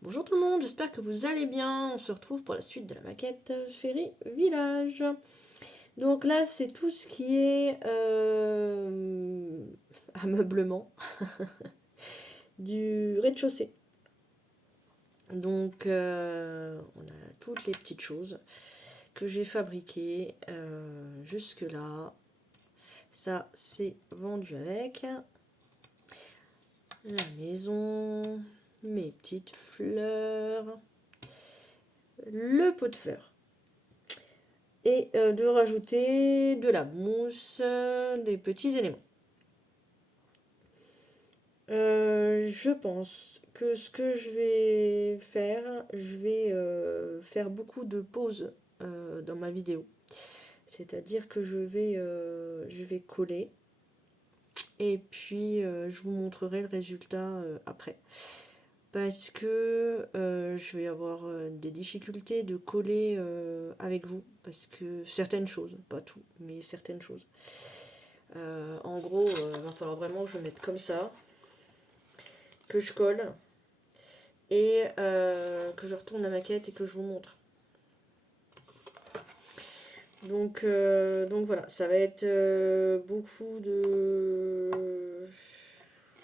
Bonjour tout le monde, j'espère que vous allez bien. On se retrouve pour la suite de la maquette Ferry Village. Donc là, c'est tout ce qui est ameublement du rez-de-chaussée. Donc, on a toutes les petites choses que j'ai fabriquées jusque-là. Ça, c'est vendu avec. La maison, mes petites fleurs, le pot de fleurs. Et de rajouter de la mousse, des petits éléments. Je pense que ce que je vais faire, je vais faire beaucoup de pauses dans ma vidéo. C'est-à-dire que je vais coller et puis je vous montrerai le résultat après. Parce que je vais avoir des difficultés de coller avec vous. Parce que certaines choses, pas tout, mais certaines choses. En gros, il va falloir vraiment que je mette comme ça, que je colle et que je retourne la maquette et que je vous montre. Donc voilà, ça va être beaucoup de...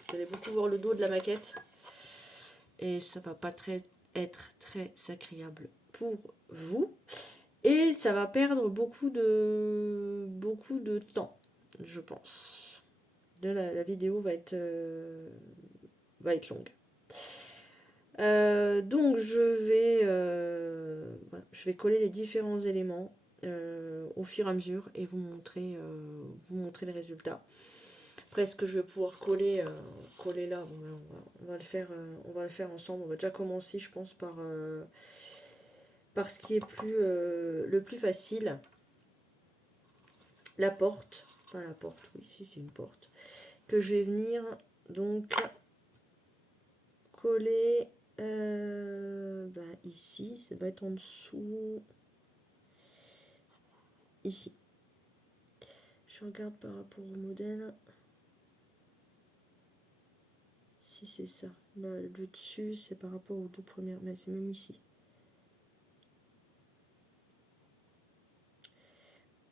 Vous allez beaucoup voir le dos de la maquette et ça va pas être très agréable pour vous. Et ça va perdre beaucoup de temps, je pense. La vidéo va être longue. Donc je vais coller les différents éléments au fur et à mesure et vous montrer les résultats. Après, ce que je vais pouvoir coller là, on va le faire ensemble. On va déjà commencer, je pense, par ce qui est le plus facile. La porte, enfin la porte, oui, si c'est une porte, que je vais venir donc coller ici, ça va être en dessous, ici. Je regarde par rapport au modèle, si c'est ça. Là, le dessus, c'est par rapport aux deux premières, mais c'est même ici.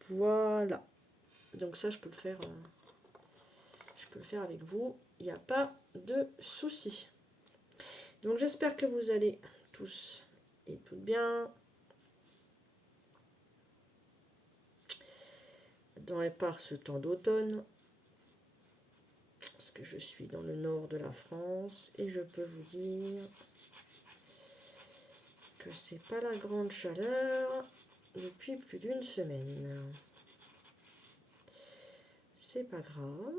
Voilà. Donc ça, je peux le faire avec vous. Il n'y a pas de souci. Donc j'espère que vous allez tous et toutes bien. Par ce temps d'automne, parce que je suis dans le nord de la France et je peux vous dire que c'est pas la grande chaleur depuis plus d'une semaine. C'est pas grave.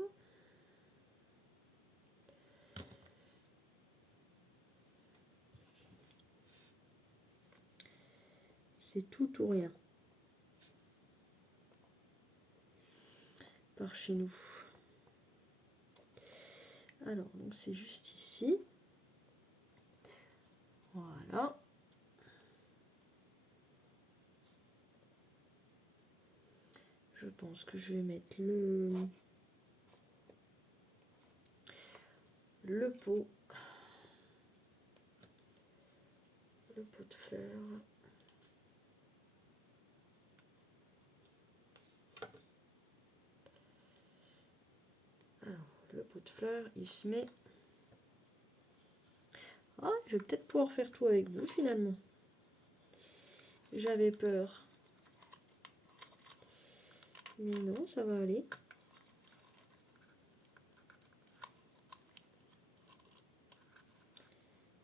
C'est tout ou rien. Par chez nous. Alors, donc c'est juste ici. Voilà. Je pense que je vais mettre le pot. Le pot de fleurs. Alors, le pot de fleurs, il se met... Ah, je vais peut-être pouvoir faire tout avec vous, finalement. J'avais peur. Mais non, ça va aller.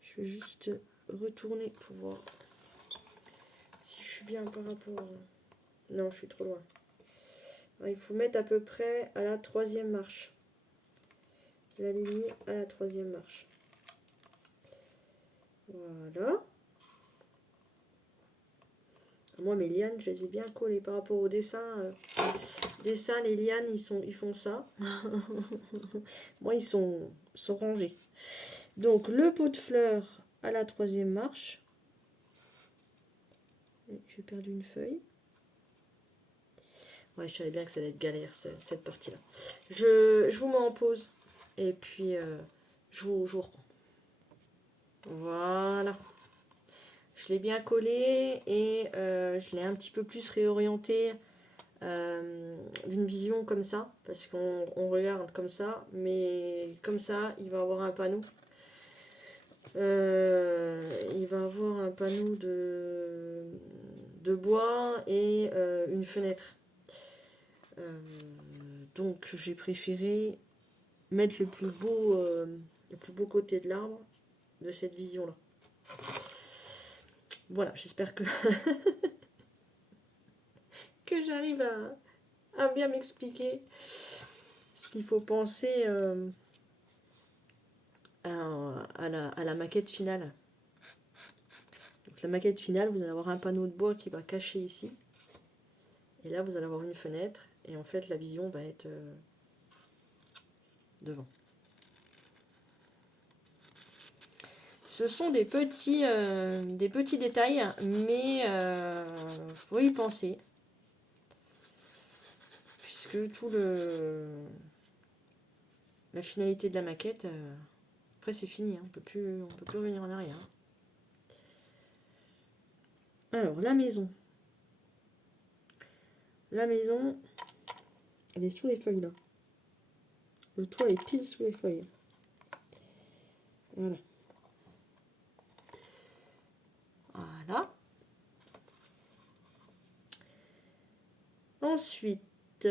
Je vais juste retourner pour voir si je suis bien par rapport... Non, je suis trop loin. Alors, il faut mettre à peu près à la 3e marche. L'aligner à la 3e marche. Voilà. Moi, mes lianes, je les ai bien collées par rapport au dessin. Les lianes, ils font ça. Moi, ils sont rangés. Donc, le pot de fleurs à la 3e marche. J'ai perdu une feuille. Ouais, je savais bien que ça allait être galère, cette partie-là. Je vous mets en pause. Et puis, je vous reprends. Voilà. Je l'ai bien collé et je l'ai un petit peu plus réorienté d'une vision comme ça, parce qu'on regarde comme ça, mais comme ça, il va avoir un panneau. Il va avoir un panneau de bois et une fenêtre. Donc j'ai préféré mettre le plus beau côté de l'arbre de cette vision-là. Voilà, j'espère que, que j'arrive à bien m'expliquer ce qu'il faut penser à la maquette finale. Donc la maquette finale, vous allez avoir un panneau de bois qui va cacher ici. Et là, vous allez avoir une fenêtre. Et en fait, la vision va être devant. Ce sont des petits détails, mais faut y penser. Puisque la finalité de la maquette, après c'est fini, hein, on peut plus revenir en arrière. Alors, la maison. La maison, elle est sous les feuilles là. Le toit est pile sous les feuilles. Voilà. Voilà. Ensuite, je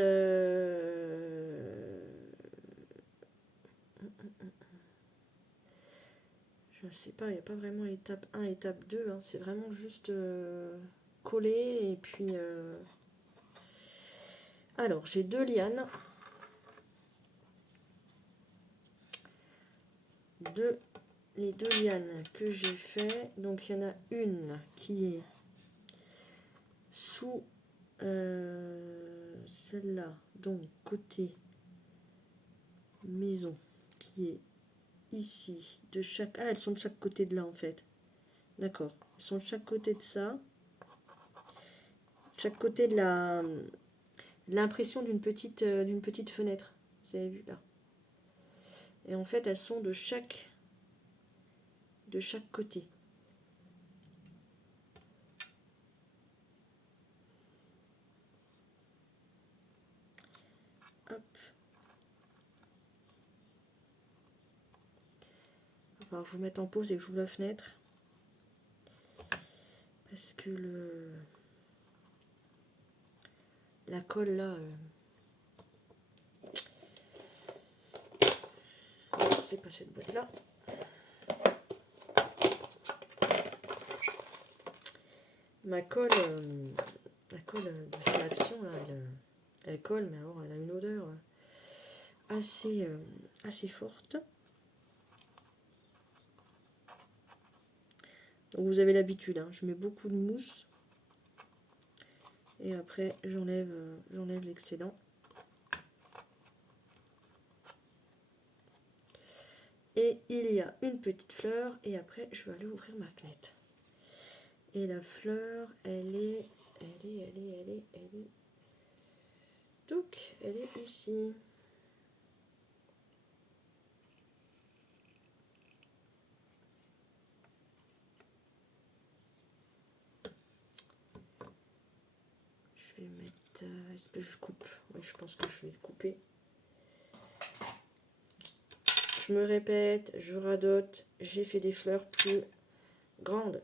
ne sais pas, il n'y a pas vraiment étape 1, étape 2. Hein, c'est vraiment juste coller et puis... Alors, j'ai 2 lianes. Les 2 lianes que j'ai fait. Donc, il y en a une qui est sous celle-là. Donc, côté maison, qui est ici. De chaque... Ah, elles sont de chaque côté de là, en fait. D'accord. Elles sont de chaque côté de ça. Chaque côté de l'impression d'une petite fenêtre. Vous avez vu là. Et en fait, elles sont de chaque côté. Hop. Il va falloir que je vous mette en pause et que j'ouvre la fenêtre. Parce que la colle là... c'est pas cette boîte là. La colle de chez Action là, elle colle, mais alors elle a une odeur assez forte. Donc vous avez l'habitude, hein, je mets beaucoup de mousse et après j'enlève l'excédent. Et il y a une petite fleur et après je vais aller ouvrir ma fenêtre. Et la fleur, elle est donc elle est ici. Je vais mettre... est-ce que je coupe? Oui, je pense que je vais couper. Je me répète, je radote, j'ai fait des fleurs plus grandes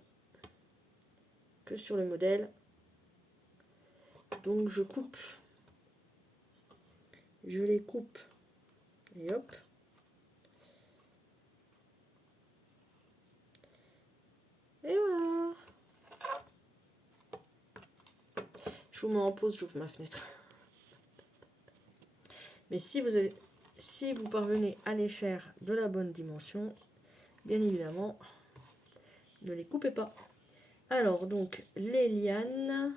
que sur le modèle. Donc je coupe. Je les coupe. Et hop. Et voilà. Je vous mets en pause, j'ouvre ma fenêtre. Mais si vous parvenez à les faire de la bonne dimension, bien évidemment, ne les coupez pas. Alors, donc, les lianes.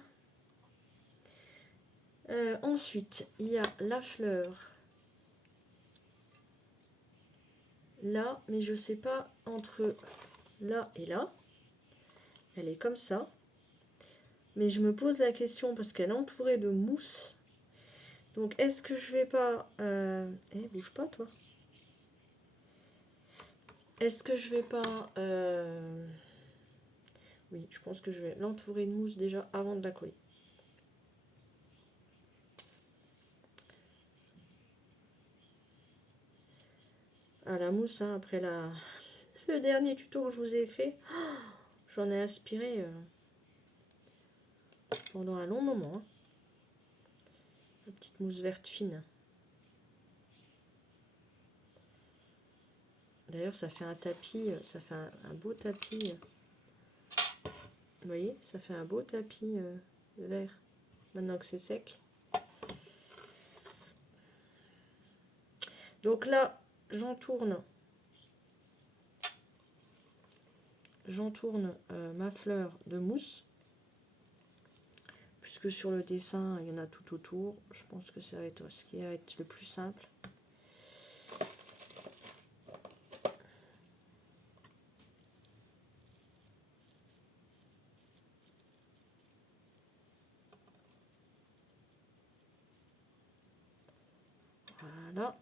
Ensuite, il y a la fleur. Là, mais je sais pas entre là et là. Elle est comme ça. Mais je me pose la question parce qu'elle est entourée de mousse. Donc, est-ce que je vais pas... bouge pas, toi. Est-ce que je vais pas... Oui, Je pense que je vais l'entourer de mousse déjà avant de la coller. Ah, la mousse, hein, après le dernier tuto que je vous ai fait, j'en ai aspiré pendant un long moment. Hein. La petite mousse verte fine. D'ailleurs, ça fait un tapis, ça fait un beau tapis. Vous voyez, ça fait un beau tapis vert. Maintenant que c'est sec. Donc là, j'entourne ma fleur de mousse. Puisque sur le dessin, il y en a tout autour. Je pense que ça va être ce qui va être le plus simple. Voilà.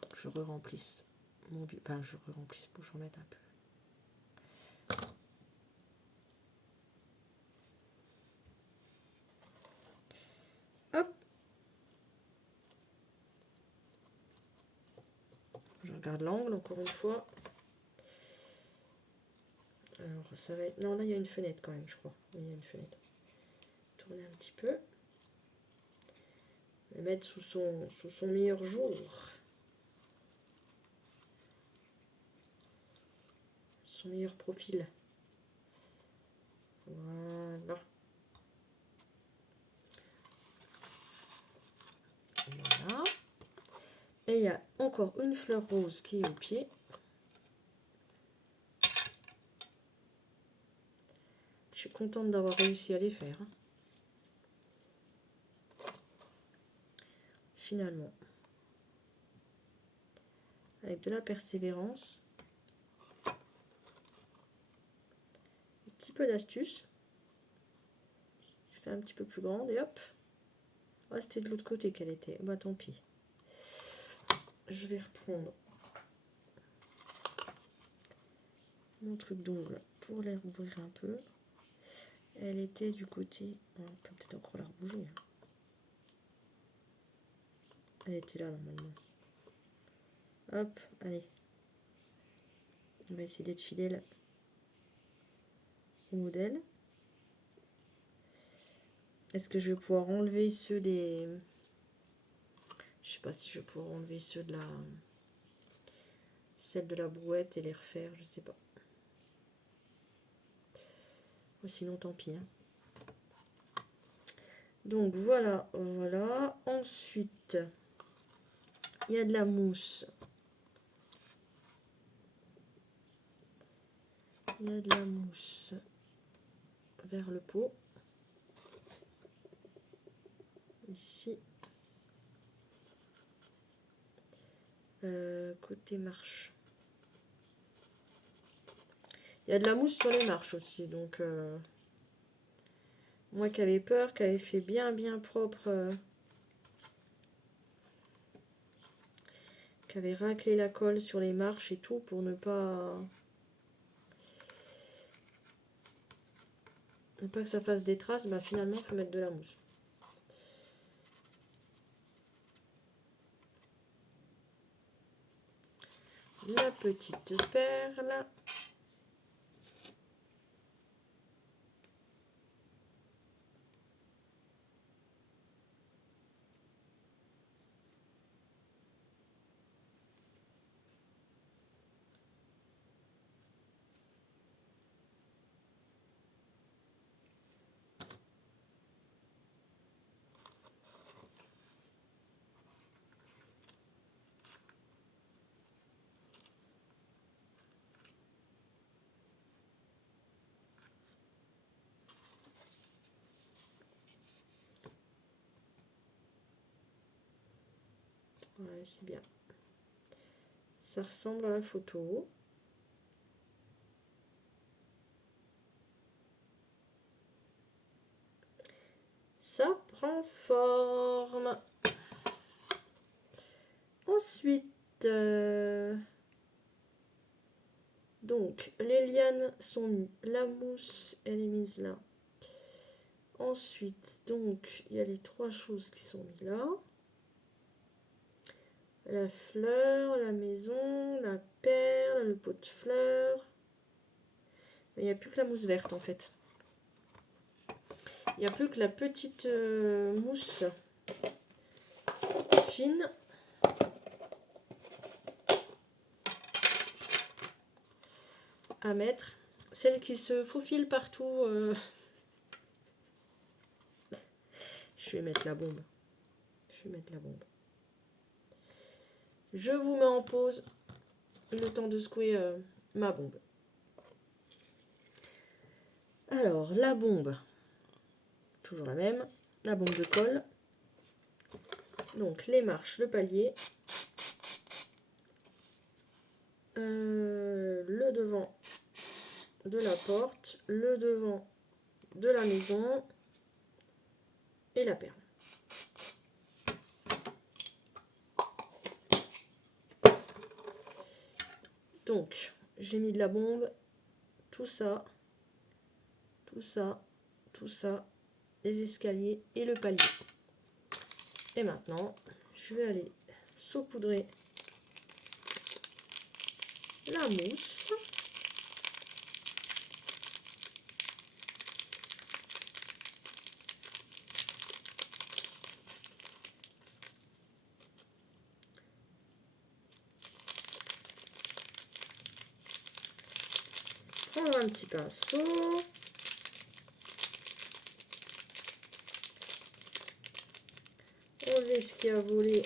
Faut que je re-remplisse mon... Enfin, je re-remplisse pour que je remette un peu. Hop. Je regarde l'angle encore une fois. Alors, ça va être... Non, là, il y a une fenêtre quand même, je crois. Oui, il y a une fenêtre. Tourner un petit peu. Le mettre sous son meilleur jour. Son meilleur profil. Voilà. Voilà. Et il y a encore une fleur rose qui est au pied. Je suis contente d'avoir réussi à les faire. Finalement. Avec de la persévérance. Un petit peu d'astuce. Je fais un petit peu plus grande et hop. Ah, c'était de l'autre côté qu'elle était. Bah tant pis. Je vais reprendre mon truc d'ongle pour la rouvrir un peu. Elle était du côté... On peut peut-être encore la rebouger. Hein. Elle était là normalement. Hop, allez. On va essayer d'être fidèle au modèle. Est-ce que je vais pouvoir enlever ceux des... Je sais pas si je vais pouvoir enlever ceux de la... Celle de la brouette et les refaire, je sais pas. Sinon, tant pis. Hein. Donc voilà, voilà. Ensuite, il y a de la mousse. Il y a de la mousse vers le pot. Ici. Côté marche. Il y a de la mousse sur les marches aussi, donc moi qui avais peur, qui avait fait bien propre, qui avait raclé la colle sur les marches et tout pour ne pas que ça fasse des traces, bah finalement il faut mettre de la mousse. La petite perle. Ouais, c'est bien. Ça ressemble à la photo. Ça prend forme. donc les lianes sont mises, la mousse elle est mise là. Ensuite, donc il y a les 3 choses qui sont mises là. La fleur, la maison, la perle, le pot de fleurs. Il n'y a plus que la mousse verte en fait. Il n'y a plus que la petite mousse fine. À mettre. Celle qui se faufile partout. Je vais mettre la bombe. Je vous mets en pause le temps de secouer ma bombe. Alors, la bombe, toujours la même, la bombe de colle. Donc, les marches, le palier, le devant de la porte, le devant de la maison et la perle. Donc, j'ai mis de la bombe, tout ça, les escaliers et le palier. Et maintenant, je vais aller saupoudrer la mousse. Prendre un petit pinceau. Enlever ce qui a volé.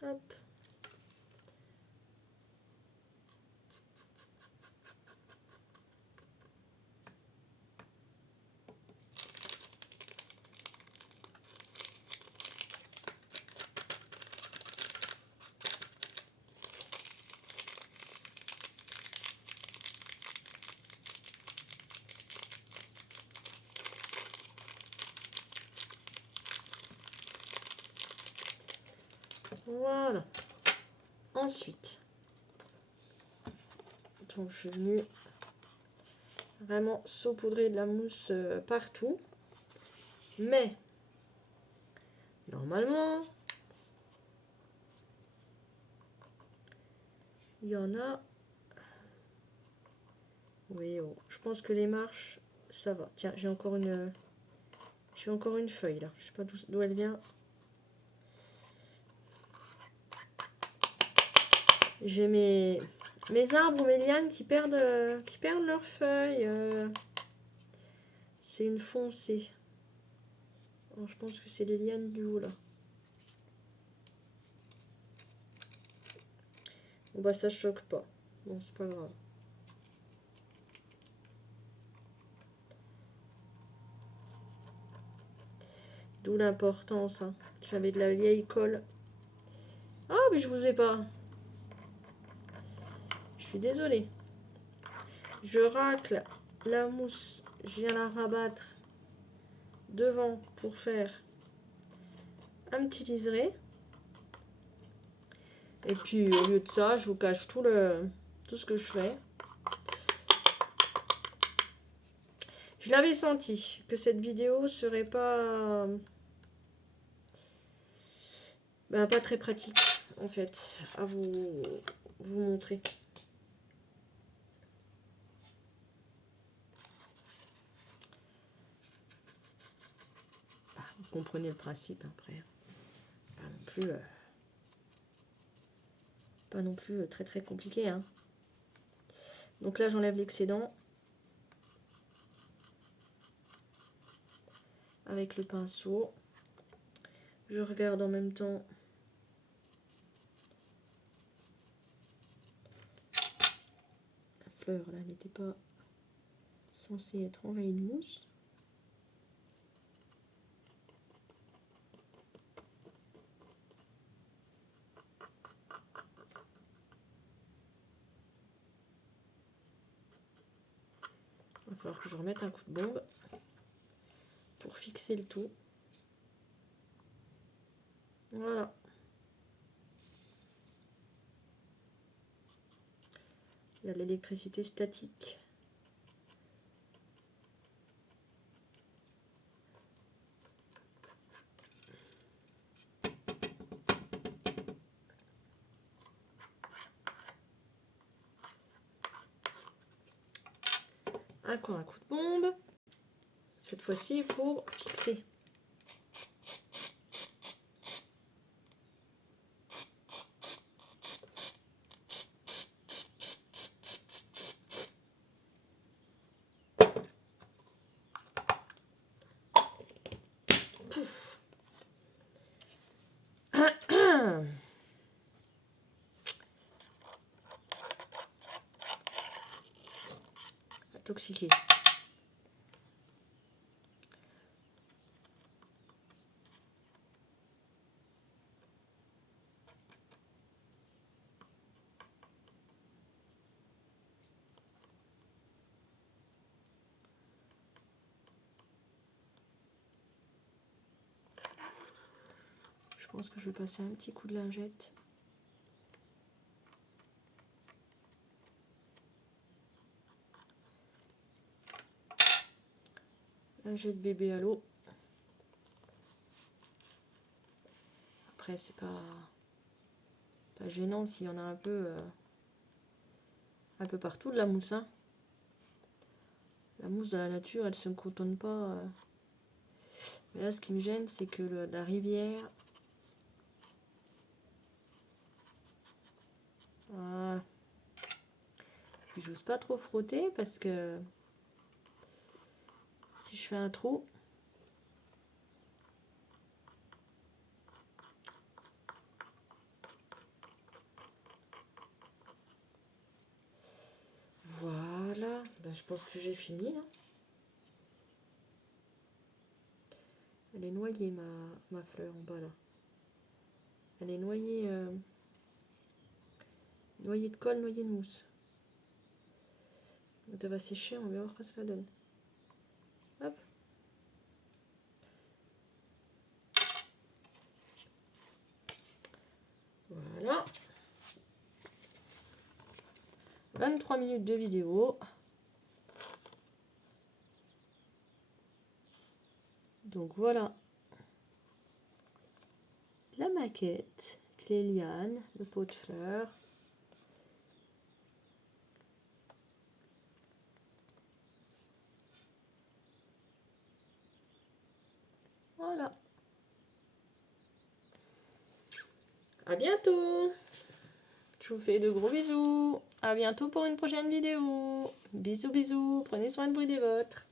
Hop. Voilà. Ensuite, donc je suis venue vraiment saupoudrer de la mousse partout. Mais, normalement, il y en a... Oui, oh, je pense que les marches, ça va. Tiens, j'ai encore une feuille là. Je sais pas d'où elle vient. J'ai mes arbres, mes lianes qui perdent leurs feuilles. C'est une foncée. Alors, je pense que c'est les lianes du haut là. Bon bah ça choque pas. Bon, c'est pas grave. D'où l'importance. Hein. J'avais de la vieille colle. Ah, mais je vous ai pas. Je suis désolée. Je racle la mousse. Je viens la rabattre devant pour faire un petit liseré. Et puis au lieu de ça, je vous cache tout ce que je fais. Je l'avais senti que cette vidéo serait pas pas très pratique en fait à vous montrer. Vous comprenez le principe après. Pas non plus très très compliqué. Hein. Donc là j'enlève l'excédent. Avec le pinceau. Je regarde en même temps la fleur là n'était pas censé être envahi de mousse. Il va falloir que je remette un coup de bombe pour fixer le tout. Voilà. Il y a de l'électricité statique. Encore un coup de bombe. Cette fois-ci pour fixer. Intoxiqué. Je pense que je vais passer un petit coup de lingette. Lingette bébé à l'eau. Après, c'est pas gênant s'il y en a un peu partout de la mousse. Hein. La mousse de la nature, elle se contente pas. Mais là, ce qui me gêne, c'est que la rivière. Voilà. Puis j'ose pas trop frotter parce que si je fais un trou, voilà, ben, je pense que j'ai fini. Hein. Elle est noyée ma fleur en bas là. Elle est noyée, noyée de colle, noyée de mousse. Donc elle va sécher, on va voir ce que ça donne. Hop. Voilà. 23 minutes de vidéo. Donc voilà. La maquette, les lianes, le pot de fleurs. Voilà. À bientôt. Je vous fais de gros bisous. À bientôt pour une prochaine vidéo. Bisous, bisous. Prenez soin de vous et des vôtres.